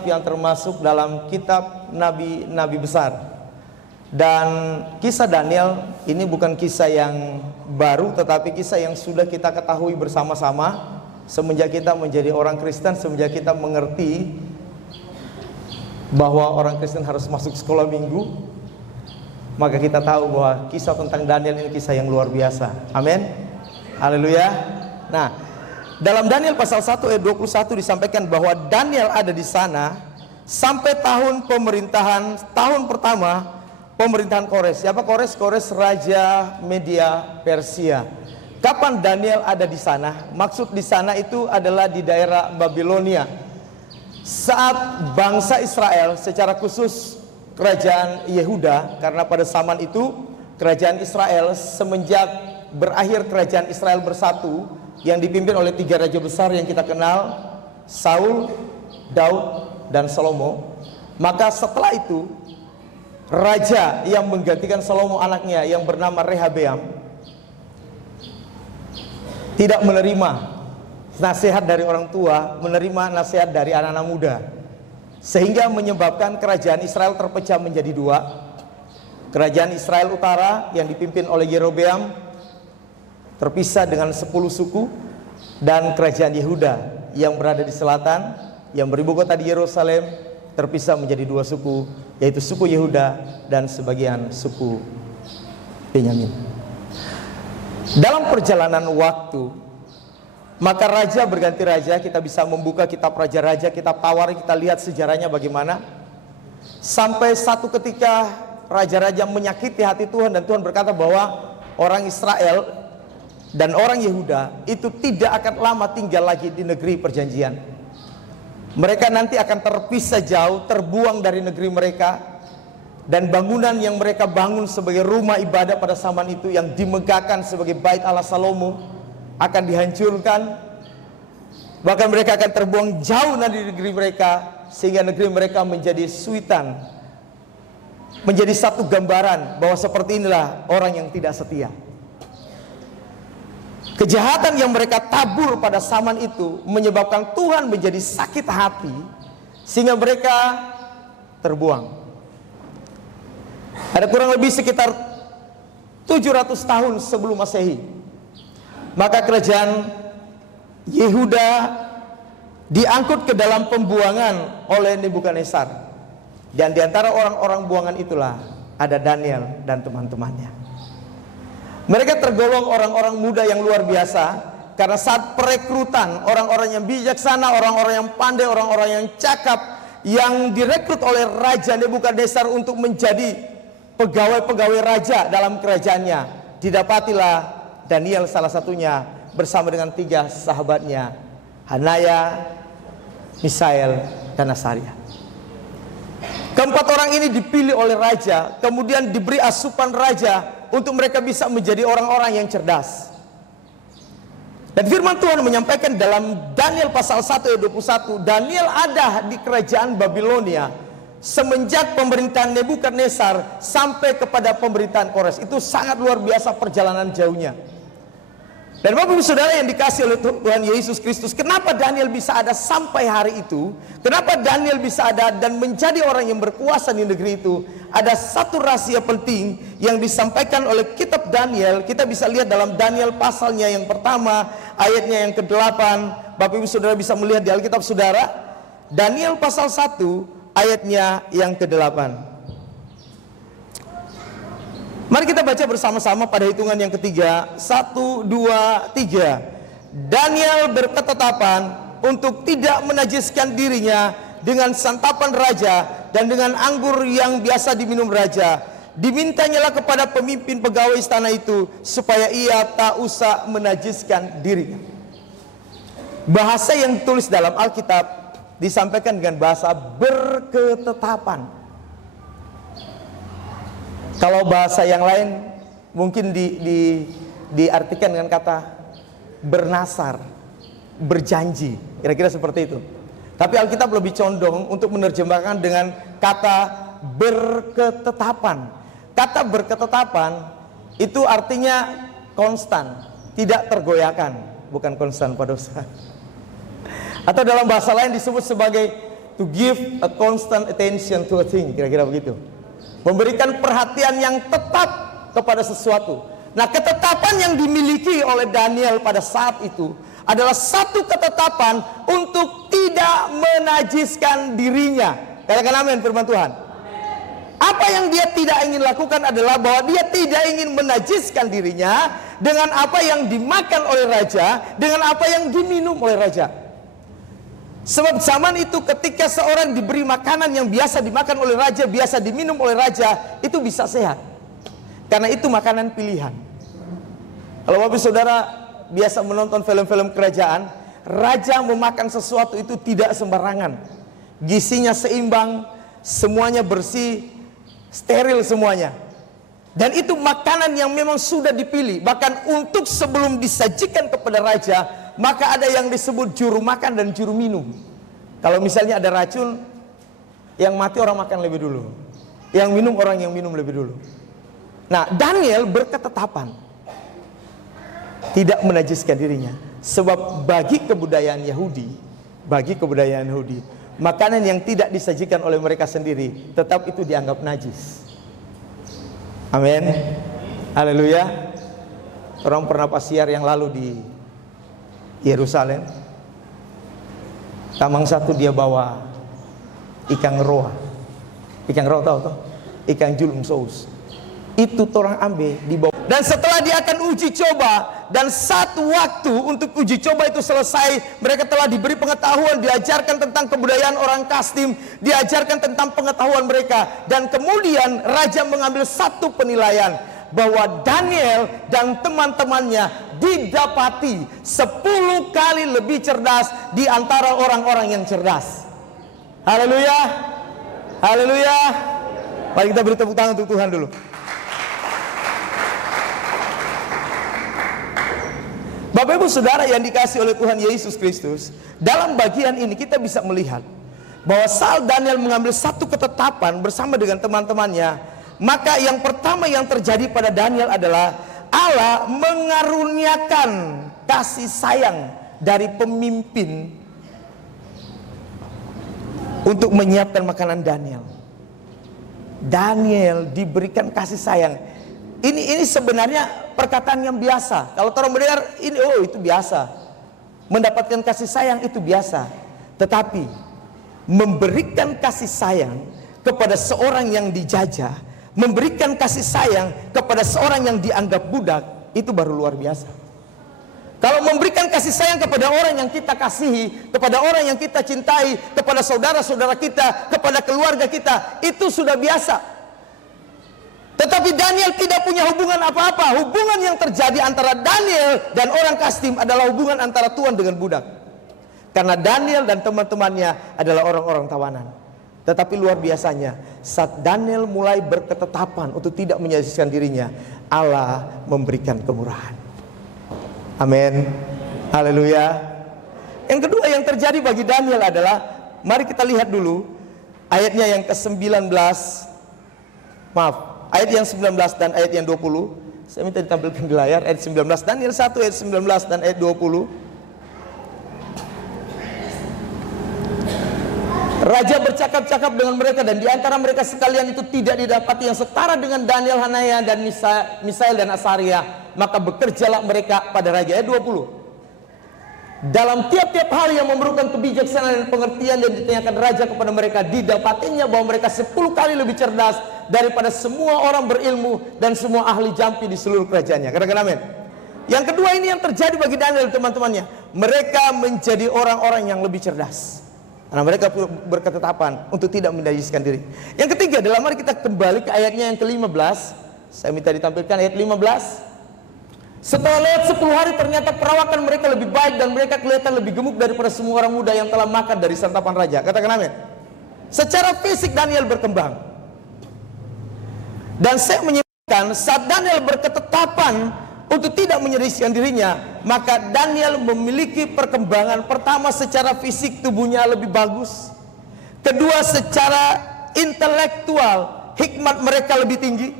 yang termasuk dalam kitab nabi-nabi besar. Dan kisah Daniel ini bukan kisah yang baru, tetapi kisah yang sudah kita ketahui bersama-sama semenjak kita menjadi orang Kristen, semenjak kita mengerti bahwa orang Kristen harus masuk sekolah minggu. Maka kita tahu bahwa kisah tentang Daniel ini kisah yang luar biasa. Amin. Haleluya. Nah, dalam Daniel pasal 1 ayat 21 disampaikan bahwa Daniel ada di sana sampai tahun pertama pemerintahan Kores. Siapa Kores? Kores Raja Media Persia. Kapan Daniel ada di sana? Maksud di sana itu adalah di daerah Babilonia. Saat bangsa Israel, secara khusus kerajaan Yehuda, karena pada zaman itu kerajaan Israel semenjak berakhir kerajaan Israel bersatu yang dipimpin oleh 3 raja besar yang kita kenal, Saul, Daud, dan Salomo. Maka setelah itu raja yang menggantikan Salomo anaknya yang bernama Rehabeam tidak menerima nasihat dari orang tua, menerima nasihat dari anak-anak muda, sehingga menyebabkan kerajaan Israel terpecah menjadi 2. Kerajaan Israel Utara yang dipimpin oleh Yerobeam terpisah dengan 10 suku, dan kerajaan Yehuda yang berada di selatan yang beribu kota di Yerusalem terpisah menjadi 2 suku, yaitu suku Yehuda dan sebagian suku Benyamin. Dalam perjalanan waktu, maka raja berganti raja. Kita bisa membuka kitab raja-raja, kita tawari, kita lihat sejarahnya bagaimana. Sampai satu ketika raja-raja menyakiti hati Tuhan, dan Tuhan berkata bahwa orang Israel dan orang Yehuda itu tidak akan lama tinggal lagi di negeri perjanjian. Mereka nanti akan terpisah jauh, terbuang dari negeri mereka, dan bangunan yang mereka bangun sebagai rumah ibadah pada zaman itu yang dimegahkan sebagai bait Allah Salomo akan dihancurkan. Bahkan mereka akan terbuang jauh dari negeri mereka, sehingga negeri mereka menjadi suitan, menjadi satu gambaran bahwa seperti inilah orang yang tidak setia. Kejahatan yang mereka tabur pada zaman itu menyebabkan Tuhan menjadi sakit hati, sehingga mereka terbuang. Ada kurang lebih sekitar 700 tahun sebelum Masehi, maka kerajaan Yehuda diangkut ke dalam pembuangan oleh Nebukadnezar. Dan di antara orang-orang buangan itulah ada Daniel dan teman-temannya. Mereka tergolong orang-orang muda yang luar biasa, karena saat perekrutan orang-orang yang bijaksana, orang-orang yang pandai, orang-orang yang cakap, yang direkrut oleh Raja Nebukadnezar untuk menjadi pegawai-pegawai raja dalam kerajaannya, didapatilah Daniel salah satunya bersama dengan 3 sahabatnya, Hanaya, Misael, dan Asaria. Keempat orang ini dipilih oleh raja, kemudian diberi asupan raja untuk mereka bisa menjadi orang-orang yang cerdas. Dan firman Tuhan menyampaikan dalam Daniel pasal 1 ayat 21, Daniel ada di kerajaan Babilonia semenjak pemerintahan Nebukadnezar sampai kepada pemerintahan Kores. Itu sangat luar biasa perjalanan jauhnya. Dan Bapak Ibu Saudara yang dikasihi oleh Tuhan Yesus Kristus, kenapa Daniel bisa ada sampai hari itu? Kenapa Daniel bisa ada dan menjadi orang yang berkuasa di negeri itu? Ada satu rahasia penting yang disampaikan oleh kitab Daniel. Kita bisa lihat dalam Daniel pasalnya yang pertama, ayatnya yang ke-8. Bapak Ibu Saudara bisa melihat di Alkitab Saudara, Daniel pasal 1 ayatnya yang ke-8. Mari kita baca bersama-sama pada hitungan yang ketiga. 1, 2, 3. Daniel berketetapan untuk tidak menajiskan dirinya dengan santapan raja dan dengan anggur yang biasa diminum raja. Dimintanyalah kepada pemimpin pegawai istana itu supaya ia tak usah menajiskan dirinya. Bahasa yang tulis dalam Alkitab disampaikan dengan bahasa berketetapan. Kalau bahasa yang lain mungkin diartikan dengan kata bernasar, berjanji, kira-kira seperti itu. Tapi Alkitab lebih condong untuk menerjemahkan dengan kata berketetapan. Kata berketetapan itu artinya konstan, tidak tergoyahkan, bukan konstan pada usaha. Atau dalam bahasa lain disebut sebagai To give a constant attention to a thing, kira-kira begitu. Memberikan perhatian yang tetap kepada sesuatu. Nah, ketetapan yang dimiliki oleh Daniel pada saat itu adalah satu ketetapan untuk tidak menajiskan dirinya. Katakan amin firman Tuhan. Apa yang dia tidak ingin lakukan adalah bahwa dia tidak ingin menajiskan dirinya dengan apa yang dimakan oleh raja, dengan apa yang diminum oleh raja. Sebab zaman itu ketika seorang diberi makanan yang biasa dimakan oleh raja, biasa diminum oleh raja, itu bisa sehat. Karena itu makanan pilihan. Kalau Bapak Saudara biasa menonton film-film kerajaan, raja memakan sesuatu itu tidak sembarangan. Gizinya seimbang, semuanya bersih, steril semuanya. Dan itu makanan yang memang sudah dipilih. Bahkan untuk sebelum disajikan kepada raja, maka ada yang disebut juru makan dan juru minum. Kalau misalnya ada racun, yang mati orang makan lebih dulu, yang minum orang yang minum lebih dulu. Nah, Daniel berketetapan tidak menajiskan dirinya. Sebab bagi kebudayaan Yahudi, makanan yang tidak disajikan oleh mereka sendiri, tetap itu dianggap najis. Amin. Haleluya. Orang pernah pasiar yang lalu di Yerusalem, Tamang satu dia bawa ikan roa. Ikan roa tahu toh? Ikan julung saus. Itu orang ambil dibawa. Dan setelah dia akan uji coba, dan satu waktu untuk uji coba itu selesai, mereka telah diberi pengetahuan, diajarkan tentang kebudayaan orang Kasdim, diajarkan tentang pengetahuan mereka. Dan kemudian raja mengambil satu penilaian, bahwa Daniel dan teman-temannya didapati 10 kali lebih cerdas di antara orang-orang yang cerdas. Haleluya. Haleluya. Mari kita beri tepuk tangan untuk Tuhan dulu. Bapak Ibu Saudara yang dikasihi oleh Tuhan Yesus Kristus, dalam bagian ini kita bisa melihat bahwa saat Daniel mengambil satu ketetapan bersama dengan teman-temannya, maka yang pertama yang terjadi pada Daniel adalah Allah mengaruniakan kasih sayang dari pemimpin untuk menyiapkan makanan Daniel. Daniel diberikan kasih sayang. Ini sebenarnya perkataan yang biasa. Kalau orang mendengar ini, oh itu biasa. Mendapatkan kasih sayang itu biasa. Tetapi memberikan kasih sayang kepada seorang yang dijajah, memberikan kasih sayang kepada seorang yang dianggap budak, itu baru luar biasa. Kalau memberikan kasih sayang kepada orang yang kita kasihi, kepada orang yang kita cintai, kepada saudara-saudara kita, kepada keluarga kita, itu sudah biasa. Tetapi Daniel tidak punya hubungan apa-apa. Hubungan yang terjadi antara Daniel dan orang Kasdim adalah hubungan antara tuan dengan budak. Karena Daniel dan teman-temannya adalah orang-orang tawanan. Tetapi luar biasanya, saat Daniel mulai berketetapan untuk tidak menyajikan dirinya, Allah memberikan kemurahan. Amin. Haleluya. Yang kedua yang terjadi bagi Daniel adalah, mari kita lihat dulu ayatnya yang ke-19. Ayat yang 19 dan ayat yang 20. Saya minta ditampilkan di layar ayat 19. Daniel 1 ayat 19 dan ayat 20. Raja bercakap-cakap dengan mereka, dan di antara mereka sekalian itu tidak didapati yang setara dengan Daniel, Hanaya dan Misael dan Asaria. Maka bekerjalah mereka pada raja. Ayat 20. Dalam tiap-tiap hal yang memerlukan kebijaksanaan dan pengertian yang ditanyakan raja kepada mereka, didapatinya bahwa mereka 10 kali lebih cerdas daripada semua orang berilmu dan semua ahli jampi di seluruh kerajaannya. Katakan amin. Yang kedua ini yang terjadi bagi Daniel dan teman-temannya. Mereka menjadi orang-orang yang lebih cerdas, karena mereka berketetapan untuk tidak menajiskan diri. Yang ketiga adalah, mari kita kembali ke ayatnya yang ke-15. Saya minta ditampilkan ayat 15. Setelah lewat 10 hari, ternyata perawakan mereka lebih baik dan mereka kelihatan lebih gemuk daripada semua orang muda yang telah makan dari santapan raja. Katakan amin. Secara fisik Daniel berkembang. Dan saya menyimpulkan, saat Daniel berketetapan untuk tidak menyerisihkan dirinya, maka Daniel memiliki perkembangan. Pertama, secara fisik tubuhnya lebih bagus. Kedua, secara intelektual hikmat mereka lebih tinggi.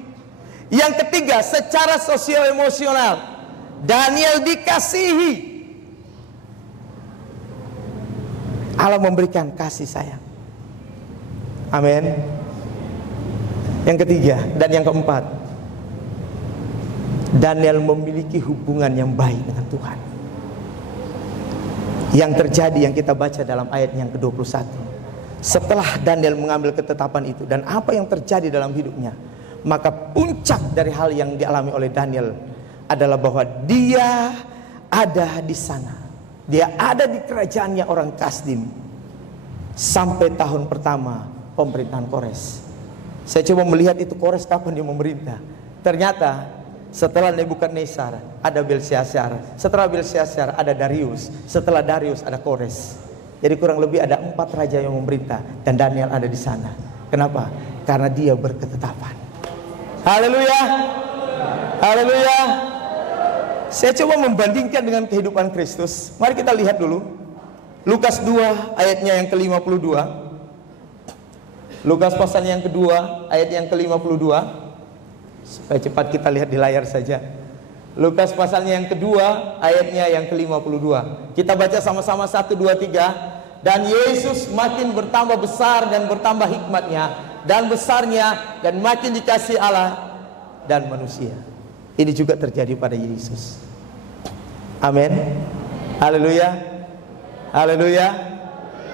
Yang ketiga, secara sosial emosional Daniel dikasihi. Allah memberikan kasih sayang. Amin. Yang ketiga dan yang keempat, Daniel memiliki hubungan yang baik dengan Tuhan. Yang terjadi yang kita baca dalam ayat yang ke-21, setelah Daniel mengambil ketetapan itu dan apa yang terjadi dalam hidupnya, maka puncak dari hal yang dialami oleh Daniel adalah bahwa dia ada di sana. Dia ada di kerajaannya orang Kasdim sampai tahun pertama pemerintahan Kores. Saya coba melihat itu Kores kapan dia memerintah. Ternyata setelah Nebukadnezar ada Belsyazar, setelah Belsyazar ada Darius, setelah Darius ada Kores. Jadi kurang lebih ada 4 raja yang memerintah dan Daniel ada di sana. Kenapa? Karena dia berketetapan. Haleluya. Haleluya. Saya coba membandingkan dengan kehidupan Kristus. Mari kita lihat dulu Lukas 2 ayatnya yang ke-52. Lukas pasal yang kedua ayat yang ke-52. Supaya cepat kita lihat di layar saja. Lukas pasalnya yang kedua ayatnya yang ke-52. Kita baca sama-sama 1, 2, 3. Dan Yesus makin bertambah besar dan bertambah hikmatnya dan besarnya, dan makin dikasihi Allah dan manusia. Ini juga terjadi pada Yesus. Amin. Haleluya. Haleluya.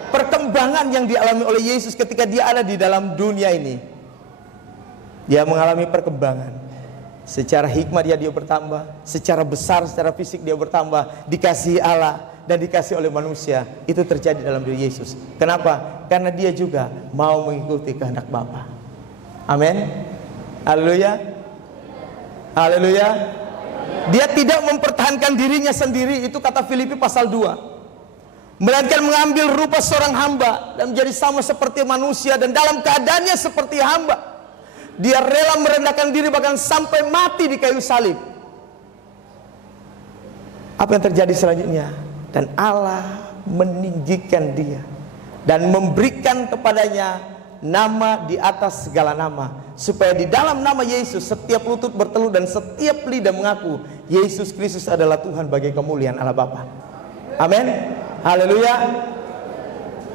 Perkembangan yang dialami oleh Yesus ketika dia ada di dalam dunia ini, dia mengalami perkembangan. Secara hikmat dia bertambah, secara besar, secara fisik dia bertambah, dikasihi Allah dan dikasihi oleh manusia. Itu terjadi dalam diri Yesus. Kenapa? Karena dia juga mau mengikuti kehendak Bapa. Amin. Haleluya. Haleluya. Dia tidak mempertahankan dirinya sendiri, itu kata Filipi pasal 2. Melainkan mengambil rupa seorang hamba dan menjadi sama seperti manusia, dan dalam keadaannya seperti hamba dia rela merendahkan diri bahkan sampai mati di kayu salib. Apa yang terjadi selanjutnya? Dan Allah meninggikan dia dan memberikan kepadanya nama di atas segala nama, supaya di dalam nama Yesus setiap lutut bertelut dan setiap lidah mengaku Yesus Kristus adalah Tuhan bagi kemuliaan Allah Bapa. Amin. Haleluya.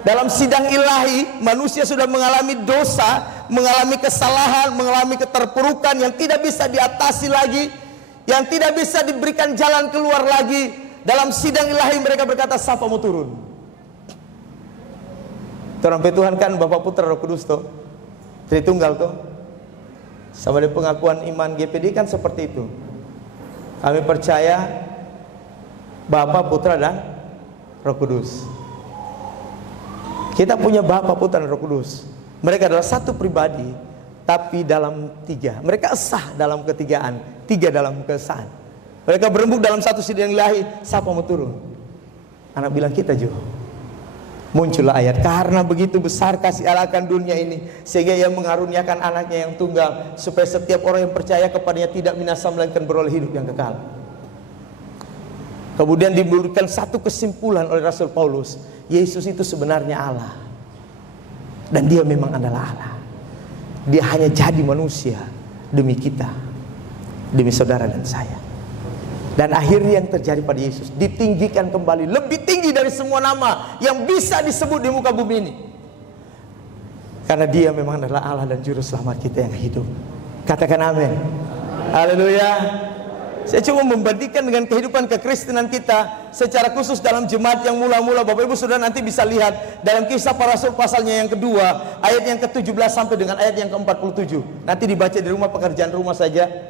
Dalam sidang ilahi, manusia sudah mengalami dosa, mengalami kesalahan, mengalami keterpurukan yang tidak bisa diatasi lagi, yang tidak bisa diberikan jalan keluar lagi. Dalam sidang ilahi mereka berkata, siapa mau turun? Terang Tuhan kan Bapak Putra Roh Kudus toh, Tritunggal toh. Sama di pengakuan iman GPD kan seperti itu. Kami percaya Bapa, Putra dan Roh Kudus. Kita punya Bapa, Putra dan Roh Kudus. Mereka adalah satu pribadi, tapi dalam 3. Mereka esah dalam ketigaan, 3 dalam keesahan. Mereka berembuk dalam satu sidang ilahi. Siapa mau turun? Anak bilang kita juga. Muncullah ayat, karena begitu besar kasih Allah akan dunia ini, sehingga ia mengaruniakan anaknya yang tunggal, supaya setiap orang yang percaya kepadanya tidak binasa melainkan beroleh hidup yang kekal. Kemudian diberikan satu kesimpulan oleh Rasul Paulus, Yesus itu sebenarnya Allah, dan dia memang adalah Allah. Dia hanya jadi manusia demi kita, demi saudara dan saya. Dan akhirnya yang terjadi pada Yesus, ditinggikan kembali, lebih tinggi dari semua nama yang bisa disebut di muka bumi ini. Karena dia memang adalah Allah dan juru selamat kita yang hidup. Katakan amin. Haleluya. Saya cuma membandingkan dengan kehidupan kekristenan kita secara khusus dalam jemaat yang mula-mula. Bapak Ibu sudah nanti bisa lihat dalam Kisah Para Rasul pasalnya yang kedua, ayat yang ke-17 sampai dengan ayat yang ke-47. Nanti dibaca di rumah, pekerjaan rumah saja.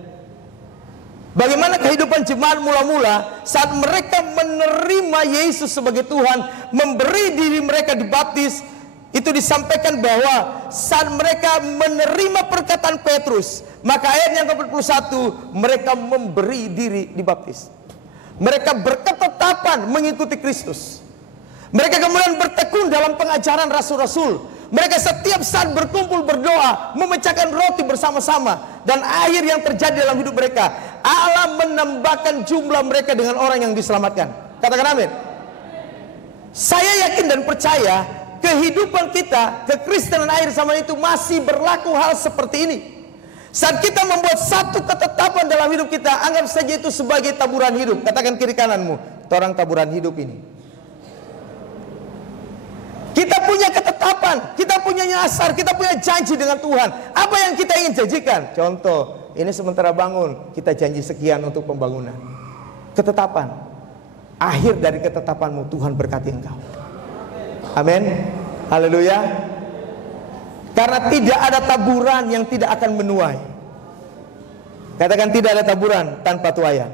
Bagaimana kehidupan jemaat mula-mula saat mereka menerima Yesus sebagai Tuhan, memberi diri mereka dibaptis. Itu disampaikan bahwa saat mereka menerima perkataan Petrus, maka ayat yang ke-41, mereka memberi diri dibaptis. Mereka berketetapan mengikuti Kristus. Mereka kemudian bertekun dalam pengajaran rasul-rasul. Mereka setiap saat berkumpul berdoa, memecahkan roti bersama-sama. Dan akhir yang terjadi dalam hidup mereka, Allah menambahkan jumlah mereka dengan orang yang diselamatkan. Katakan amin. Saya yakin dan percaya kehidupan kita, kekristenan akhir zaman itu masih berlaku hal seperti ini. Saat kita membuat satu ketetapan dalam hidup kita, anggap saja itu sebagai taburan hidup. Katakan kiri kananmu, orang taburan hidup ini. Kita punya ketetapan, kita punya nyasar, kita punya janji dengan Tuhan. Apa yang kita ingin janjikan? Contoh, ini sementara bangun, kita janji sekian untuk pembangunan. Ketetapan. Akhir dari ketetapanmu, Tuhan berkati engkau. Amin. Haleluya. Karena tidak ada taburan yang tidak akan menuai. Katakan, tidak ada taburan tanpa tuaian.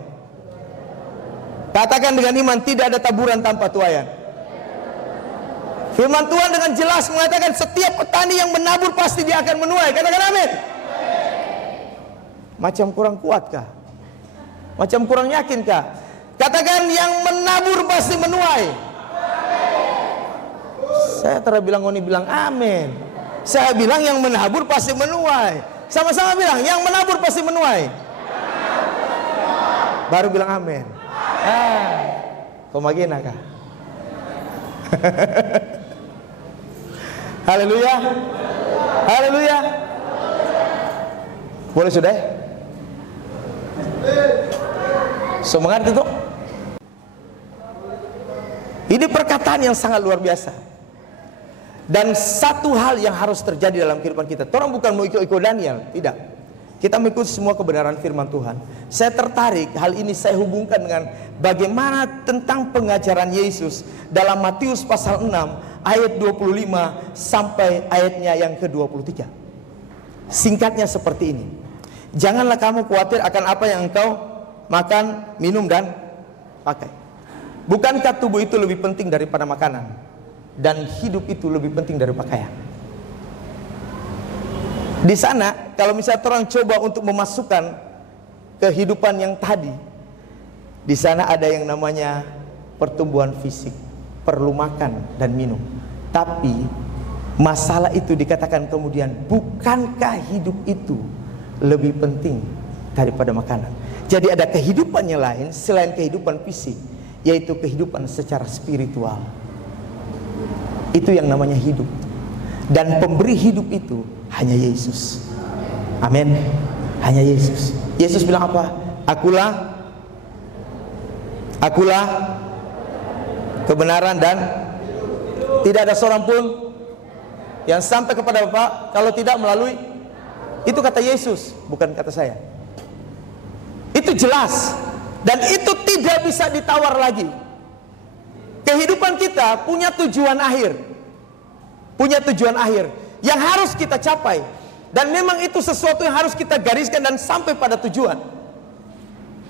Katakan dengan iman, tidak ada taburan tanpa tuaian. Firman Tuhan dengan jelas mengatakan setiap petani yang menabur pasti dia akan menuai. Katakan amin. Macam kurang kuatkah? Macam kurang yakinkah? Katakan, yang menabur pasti menuai. Saya terbilang Oni bilang amin. Saya bilang yang menabur pasti menuai. Sama-sama bilang, yang menabur pasti menuai. Baru bilang amin. Komagina kah? Haleluya. Haleluya. Boleh sudah? Semangat itu. Ini perkataan yang sangat luar biasa. Dan satu hal yang harus terjadi dalam kehidupan kita. Orang bukan mau ikut-ikut Daniel, tidak. Kita mengikuti semua kebenaran firman Tuhan. Saya tertarik, hal ini saya hubungkan dengan bagaimana tentang pengajaran Yesus dalam Matius pasal 6 ayat 25 sampai ayatnya yang ke-23. Singkatnya seperti ini. Janganlah kamu khawatir akan apa yang engkau makan, minum dan pakai. Bukankah tubuh itu lebih penting daripada makanan, dan hidup itu lebih penting dari pakaian? Di sana, kalau misalnya orang coba untuk memasukkan kehidupan yang tadi, di sana ada yang namanya pertumbuhan fisik, perlu makan dan minum. Tapi masalah itu dikatakan kemudian, bukankah hidup itu lebih penting daripada makanan? Jadi ada kehidupan yang lain selain kehidupan fisik, yaitu kehidupan secara spiritual. Itu yang namanya hidup. Dan pemberi hidup itu hanya Yesus. Amin. Hanya Yesus. Yesus bilang apa? Akulah kebenaran dan tidak ada seorang pun yang sampai kepada Bapa kalau tidak melalui. Itu kata Yesus, bukan kata saya. Itu jelas. Dan itu tidak bisa ditawar lagi. Kehidupan kita punya tujuan akhir. Punya tujuan akhir yang harus kita capai. Dan memang itu sesuatu yang harus kita gariskan dan sampai pada tujuan.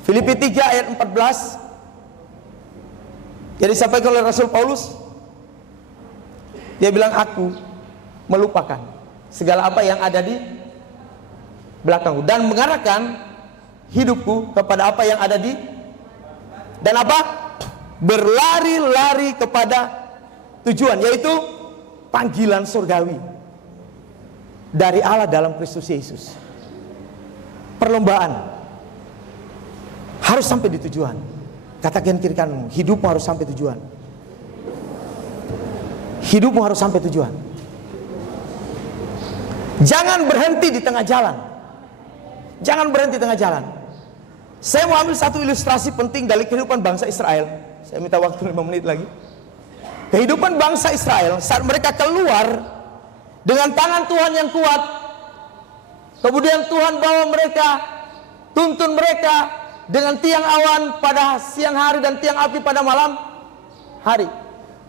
Filipi 3 ayat 14. Jadi disampaikan oleh Rasul Paulus. Dia bilang, aku melupakan segala apa yang ada di belakangku dan mengarahkan hidupku kepada apa yang ada di, dan apa? Berlari-lari kepada tujuan, yaitu panggilan surgawi dari Allah dalam Kristus Yesus. Perlombaan harus sampai di tujuan. Katakan kiri kananmu, hidupmu harus sampai tujuan. Hidupmu harus sampai tujuan. Jangan berhenti di tengah jalan. Jangan berhenti di tengah jalan. Saya mau ambil satu ilustrasi penting dari kehidupan bangsa Israel. Saya minta waktu 5 menit lagi. Kehidupan bangsa Israel saat mereka keluar dengan tangan Tuhan yang kuat, kemudian Tuhan bawa mereka, tuntun mereka dengan tiang awan pada siang hari dan tiang api pada malam hari.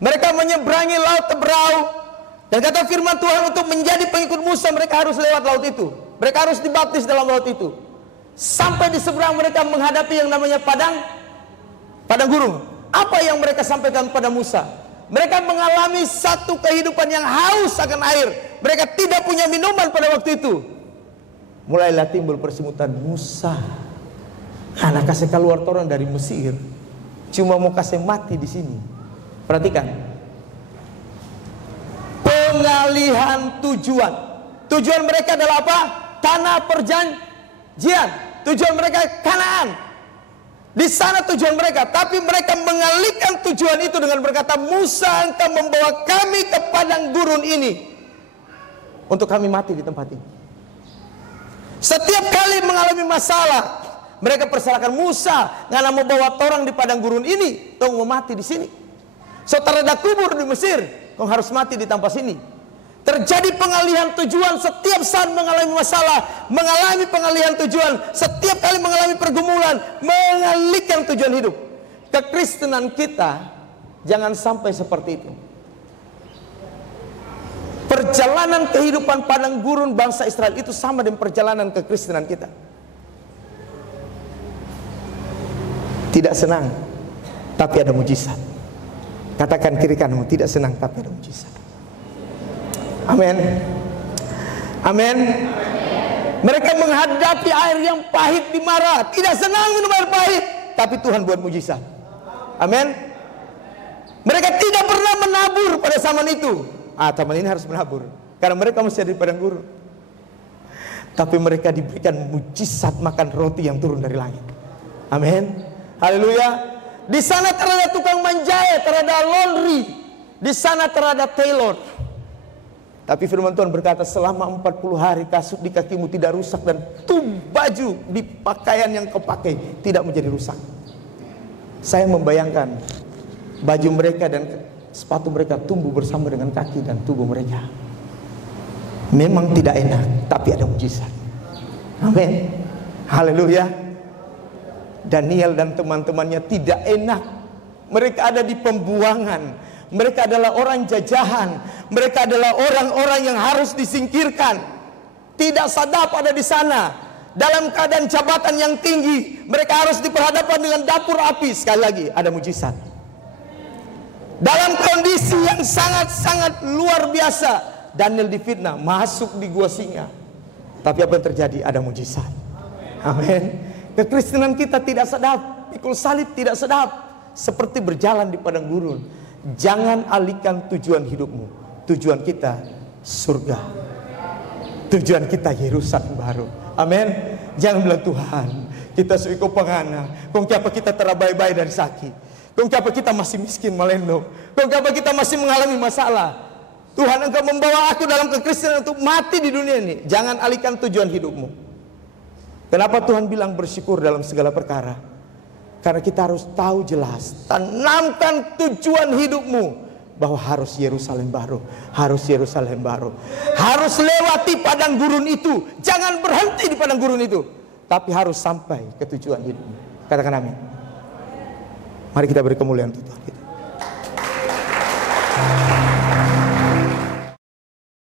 Mereka menyeberangi laut Teberau, dan kata firman Tuhan, untuk menjadi pengikut Musa mereka harus lewat laut itu. Mereka harus dibaptis dalam laut itu. Sampai di seberang mereka menghadapi yang namanya padang gurun. Apa yang mereka sampaikan pada Musa? Mereka mengalami satu kehidupan yang haus akan air. Mereka tidak punya minuman pada waktu itu. Mulailah timbul persimutan, Musa, anak kasih keluar orang dari Mesir, cuma mau kasih mati di sini. Perhatikan, pengalihan tujuan. Tujuan mereka adalah apa? Tanah perjanjian. Tujuan mereka Kanaan. Di sana tujuan mereka, tapi mereka mengalihkan tujuan itu dengan berkata, Musa, engkau membawa kami ke padang gurun ini untuk kami mati di tempat ini. Setiap kali mengalami masalah, mereka persalahkan Musa, ngana mau bawa orang di padang gurun ini, tong mau mati di sini. Saudara ada kubur di Mesir, Kau harus mati di tanpa sini. Terjadi pengalihan tujuan setiap saat mengalami masalah, mengalami pengalihan tujuan setiap kali mengalami pergumulan, mengalihkan tujuan hidup. Kekristenan kita jangan sampai seperti itu. Perjalanan kehidupan padang gurun bangsa Israel itu sama dengan perjalanan kekristenan kita. Tidak senang, tapi ada mujizat. Katakan kiri kananmu, tidak senang tapi ada mujizat. Amin. Amin. Mereka menghadapi air yang pahit di Mara, tidak senang minum air pahit, tapi Tuhan buat mujizat. Amin. Mereka tidak pernah menabur pada zaman itu. Teman ini harus menabur karena mereka masih ada di padang gurun. Tapi mereka diberikan mujizat makan roti yang turun dari langit. Amin. Haleluya. Di sana terada tukang manjaya, terada laundry. Di sana terada tailor. Tapi firman Tuhan berkata, selama 40 hari kasut di kakimu tidak rusak, dan baju di pakaian yang kau pakai tidak menjadi rusak. Saya membayangkan baju mereka dan sepatu mereka tumbuh bersama dengan kaki dan tubuh mereka. Memang tidak enak, tapi ada mujizat. Amin. Haleluya. Daniel dan teman-temannya tidak enak. Mereka ada di pembuangan. Mereka adalah orang jajahan. Mereka adalah orang-orang yang harus disingkirkan. Tidak sadap ada di sana. Dalam keadaan jabatan yang tinggi, mereka harus diperhadapkan dengan dapur api. Sekali lagi, ada mujizat. Dalam kondisi yang sangat-sangat luar biasa, Daniel difitnah, masuk di gua singa. Tapi apa yang terjadi? Ada mujizat. Amin. Kekristenan kita tidak sedap, pikul salib tidak sedap, seperti berjalan di padang gurun. Jangan alihkan tujuan hidupmu. Tujuan kita surga. Tujuan kita Yerusalem baru. Amin. Jangan bilang, Tuhan, kita suiko pangana, kong apa kita terabai-bai dari sakit, kong apa kita masih miskin malendo, kong apa kita masih mengalami masalah. Tuhan, Engkau membawa aku dalam kekristenan untuk mati di dunia ini. Jangan alihkan tujuan hidupmu. Kenapa Tuhan bilang bersyukur dalam segala perkara? Karena kita harus tahu jelas, tanamkan tujuan hidupmu bahwa harus Yerusalem baru, harus Yerusalem baru, harus lewati padang gurun itu. Jangan berhenti di padang gurun itu, tapi harus sampai ke tujuan hidupmu. Katakan amin. Mari kita beri kemuliaan untuk Tuhan kita.